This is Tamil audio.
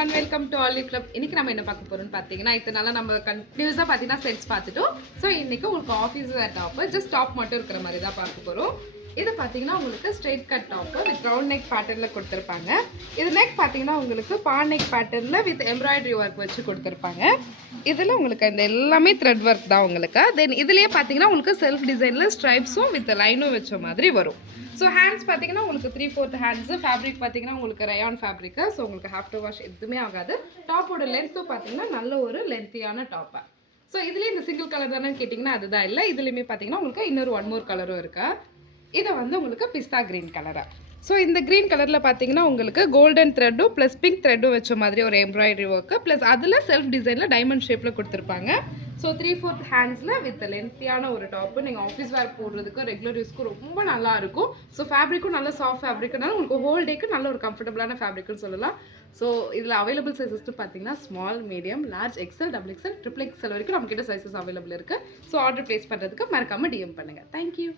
everyone, welcome to Olive Club. இன்னைக்கு நம்ம என்ன பார்க்க போறோம்னு பாத்தீங்கன்னா இத்தனை நாளா நம்ம கண்டினியூஸா பாத்தீங்கன்னா செட்ஸ் பார்த்துட்டோம். சோ இன்னைக்கு உங்களுக்கு office wear top just top மட்டும் இருக்கிற மாதிரி தான் பார்க்க போறோம். இது பாத்தீங்கன்னா உங்களுக்கு straight cut top with round neck பேட்டர்ன்ல கொடுத்திருப்பாங்க. இது நெக் பாத்தீங்கன்னா உங்களுக்கு பான் நெக் பேட்டர்ன்ல வித் எம்ப்ராய்டரி ஒர்க் வச்சு கொடுத்திருப்பாங்க. இதுல உங்களுக்கு இந்த எல்லாமே த்ரெட் ஒர்க் தான் உங்களுக்கு. தென் இதுலயே பாத்தீங்கன்னா உங்களுக்கு செல்ஃப் டிசைன்ல ஸ்ட்ரைப்ஸும் வித் லைனும் வச்ச மாதிரி வரும். ஸோ ஹேண்ட்ஸ் பார்த்தீங்கன்னா உங்களுக்கு 3/4 ஹேண்ட்ஸு ஃபேப்ரிக் பார்த்தீங்கன்னா உங்களுக்கு ரயான் ஃபேப்ரிக்கு. ஸோ உங்களுக்கு ஆஃப்டர் வாஷ் எதுவுமே ஆகாது. டாப்போட லென்த்தும் பார்த்தீங்கன்னா நல்ல ஒரு லென்த்தியான டாப்பு. ஸோ இதுலேயே இந்த சிங்கிள் கலர் தானே கேட்டிங்கன்னா அதுதான் இல்லை. இதுலேயுமே பார்த்தீங்கன்னா உங்களுக்கு இன்னொரு 1 more கலரும் இருக்கா. இதை வந்து உங்களுக்கு பிஸ்தா க்ரீன் கலரு. ஸோ இந்த க்ரீன் கலரில் பார்த்தீங்கன்னா உங்களுக்கு கோல்டன் த்ரெட்டும் ப்ளஸ் பிங்க் த்ரெட்டும் வச்ச மாதிரி ஒரு எம்ப்ராய்டரி ஒர்க்கு ப்ளஸ் அதில் செல்ஃப் டிசைனில் டைமண்ட் ஷேப்பில் கொடுத்துருப்பாங்க. ஸோ 3/4 ஹேண்ட்ஸில் வித் லென்த்தியான ஒரு டாப்பு நீங்கள் ஆஃபீஸ் வேர் போடுறதுக்கு ரெகுலர் யூஸ்க்கு ரொம்ப நல்லா இருக்கும். ஸோ ஃபேப்ரிக்கும் நல்ல சாஃப்ட் ஃபேப்ரிக்னால உங்களுக்கு ஹோல் டேக்கு நல்ல ஒரு கம்ஃபர்டபுளான ஃபேப்ரிக்னு சொல்லலாம். ஸோ இதில் அவைலபிள் சைஸஸ்ட்டு பார்த்தீங்கன்னா small, medium, large, XL, XXL, XXL வரைக்கும் நம்மக்கிட்ட சைஸஸ் அவைலபிள் இருக்குது. ஸோ ஆர்டர் ப்ளேஸ் பண்ணுறதுக்கு மறக்காமல் டிஎம் பண்ணுங்கள். தேங்க்யூ.